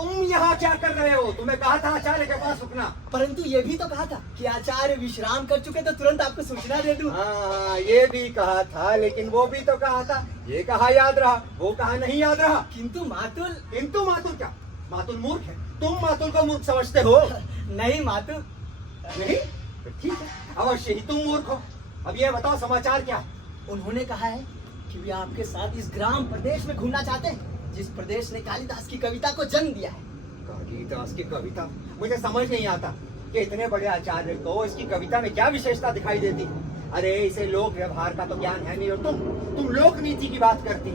तुम यहाँ क्या कर रहे हो? तुम्हें कहा था आचार्य के पास रुकना। परंतु ये भी तो कहा था कि आचार्य विश्राम कर चुके तो तुरंत आपको सूचना दे दूं। हाँ, ये भी कहा था, लेकिन वो भी तो कहा था। ये कहा याद रहा, वो कहा नहीं याद रहा। किंतु मातुल। किंतु मातुल क्या? मातुल मूर्ख है। तुम मातुल को मूर्ख समझते हो? नहीं मातुल। नहीं? तो ठीक है, अवश्य ही तुम मूर्ख हो। अब ये बताओ समाचार क्या? उन्होंने कहा है कि वे आपके साथ इस ग्राम प्रदेश में घूमना चाहते हैं जिस प्रदेश ने कालिदास की कविता को जन्म दिया है। कालिदास की कविता? मुझे समझ नहीं आता कि इतने बड़े आचार्य को इसकी कविता में क्या विशेषता दिखाई देती। अरे इसे लोक व्यवहार का तो ज्ञान है नहीं, और तुम लोक नीति की बात करती।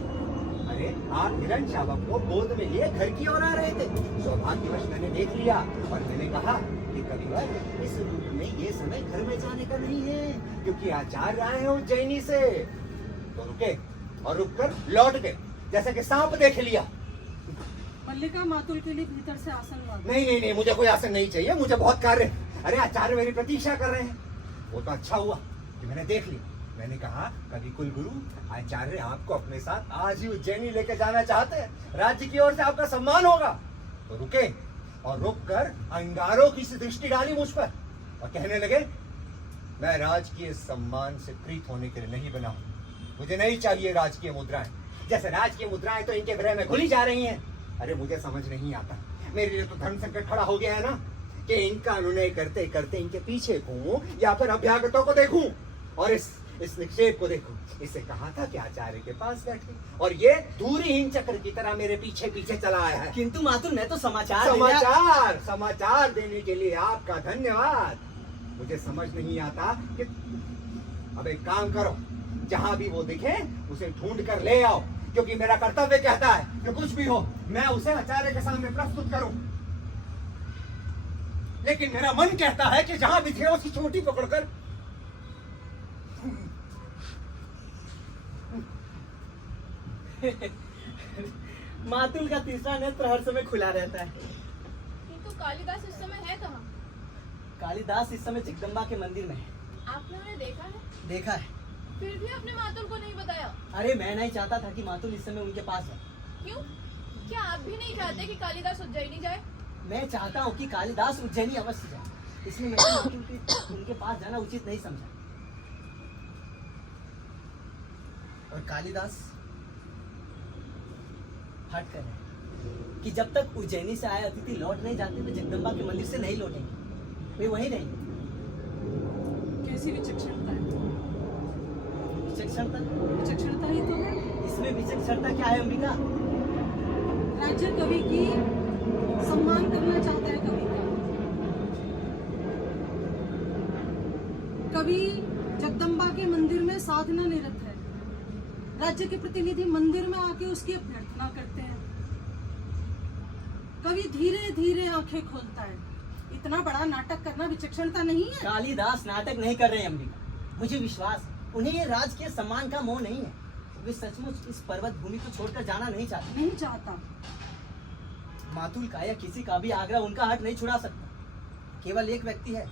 अरे आप हिरण शावक को गोद में लिए घर की ओर आ रहे थे। सौभाग्यवश मैंने देख लिया और मैंने कहा कि कविवर, इस रूप में ये समय घर में जाने का नहीं है, क्योंकि आचार्य आए हैं उज्जैनी से। तो रुके और रुककर लौट गए, जैसे कि सांप देख लिया। मल्लिका मातुल के लिए भीतर से आसन मांगो। नहीं नहीं नहीं, मुझे कोई आसन नहीं चाहिए, मुझे बहुत कार्य है। अरे आचार्य मेरी प्रतीक्षा कर रहे हैं। वो तो अच्छा हुआ कि मैंने देख लिया। मैंने कहा कवि कुलगुरु, आचार्य आपको अपने साथ आज ही उज्जैनी लेकर जाना चाहते हैं, राज्य की ओर से आपका सम्मान होगा। तो रुके और रुककर अंगारों की सी दृष्टि डाली मुझ पर और कहने लगे, मैं राजकीय सम्मान से प्रीत होने के लिए नहीं बना हूं, मुझे नहीं चाहिए राजकीय मुद्राएं। जैसे राजकीय मुद्राएं तो इनके गृह में घुली जा रही हैं। अरे मुझे समझ नहीं आता, मेरे लिए तो धर्म संकट खड़ा हो गया है ना, कि इनका अनुनय करते करते इनके पीछे घूमूं या फिर अभ्यागतों को देखूं और इस निक्षेप को देखूं। इससे कहा था कि आचार्य के पास बैठे, और ये दूरहीन चक्र की तरह मेरे पीछे पीछे चला आया है। किंतु मातुल, मैं तो समाचार देने के लिए आपका धन्यवाद। मुझे समझ नहीं आता कि अब एक काम करो, जहां भी वो दिखे उसे ढूंढ कर ले आओ, क्योंकि मेरा कर्तव्य कहता है कि कुछ भी हो मैं उसे आचार्य के सामने प्रस्तुत करूं। लेकिन मेरा मन कहता है कि जहां भी दिखे उसकी चोटी पकड़कर मातुल का तीसरा नेत्र हर समय खुला रहता है। किंतु कालिदास इस समय है कहाँ? कालिदास इस समय जगदम्बा के मंदिर में है। आपने उन्हें देखा है? देखा है। फिर भी अपने मातुल को नहीं बताया। अरे मैं नहीं चाहता था कि मातुल इस समय उनके पास है। क्यों? क्या आप भी नहीं चाहते कि कालिदास उज्जैनी जाए? मैं चाहता हूँ कि कालिदास उज्जैनी अवश्य जाए, इसलिए मैंने मातुल के उनके पास जाना उचित नहीं समझा। और कालिदास हट कर है कि जब तक उज्जैनी से आए अतिथि लौट नहीं जाते वे जगदम्बा के मंदिर से नहीं लौटेंगे, वे वहीं रहेंगे। कैसी विचक्षणता है? विचक्षणता? विचक्षणता ही तो है। इसमें विचक्षणता क्या है अंबिका? राज्य कवि की सम्मान करना चाहता है कवि का। कवि जगदम्बा के मंदिर में साधना निरत है, राज्य के प्रतिनिधि मंदिर में आके उसकी अभ्यर्थना करते हैं। कवि धीरे धीरे आंखें खोलता है। इतना बड़ा नाटक करना विचक्षणता नहीं है। कालिदास नाटक नहीं कर रहे हैं अंबिका, मुझे विश्वास है। उन्हें ये राजकीय सम्मान का मोह नहीं है। वे सचमुच इस पर्वत भूमि को छोड़कर जाना नहीं चाहते। नहीं चाहता। मातुल का या किसी का भी आग्रह उनका हट नहीं छुड़ा सकता। केवल एक व्यक्ति है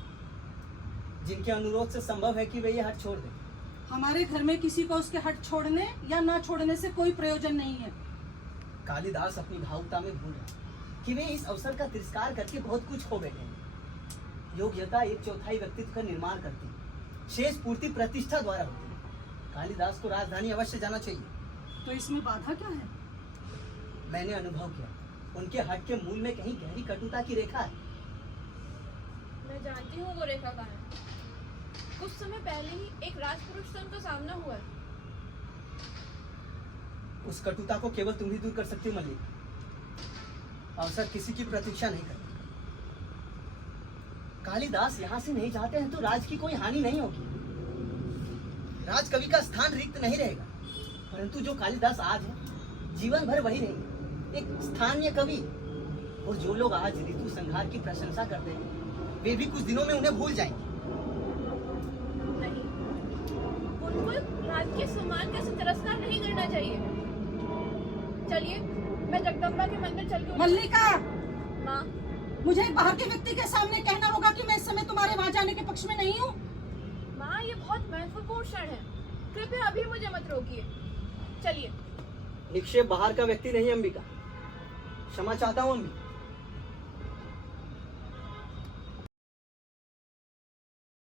जिनके अनुरोध से संभव है कि वे ये हट छोड़ दें। हमारे घर में किसी को उसके हट छोड़ने या ना छोड़ने से कोई प्रयोजन नहीं है। कालिदास अपनी भावुकता में भूल रहे कि वे इस अवसर का तिरस्कार करके बहुत कुछ खो बैठे हैं। योग्यता 1/4 व्यक्तित्व का निर्माण करती है, शेष पूर्ति प्रतिष्ठा द्वारा होती है। कालिदास को राजधानी अवश्य जाना चाहिए। तो इसमें बाधा क्या है? मैंने अनुभव किया, उनके हट के मूल में कहीं गहरी कटुता की रेखा है। मैं जानती हूँ वो रेखा कहाँ है। कुछ समय पहले ही एक राजपुरुष से उनका सामना हुआ है। उस कटुता को केवल तुम ही दूर कर सकती हो मल्लिक। अवसर किसी की प्रतीक्षा नहीं करता। कालिदास यहाँ से नहीं जाते हैं तो राज की कोई हानि नहीं होगी। राज कवि का स्थान रिक्त नहीं रहेगा, परंतु जो कालिदास आज है जीवन भर वही रहेंगे, एक स्थानीय कवि। और जो लोग आज ऋतु संहार की प्रशंसा करते हैं वे भी कुछ दिनों में उन्हें भूल जाएंगे। नहीं, उनको राजकीय सम्मान का तिरस्कार नहीं करना चाहिए। चलिए मैं जगदम्बा के मंदिर चल के। मल्लिका, माँ, मुझे बाहर के व्यक्ति के सामने कहना होगा कि मैं इस समय तुम्हारे वहां जाने के पक्ष में नहीं हूँ। माँ ये बहुत महत्वपूर्ण क्षण है, कृपया अभी मुझे मत रोकिए। चलिए। निक्षेप बाहर का व्यक्ति नहीं अंबिका, क्षमा चाहता हूँ अंबिका।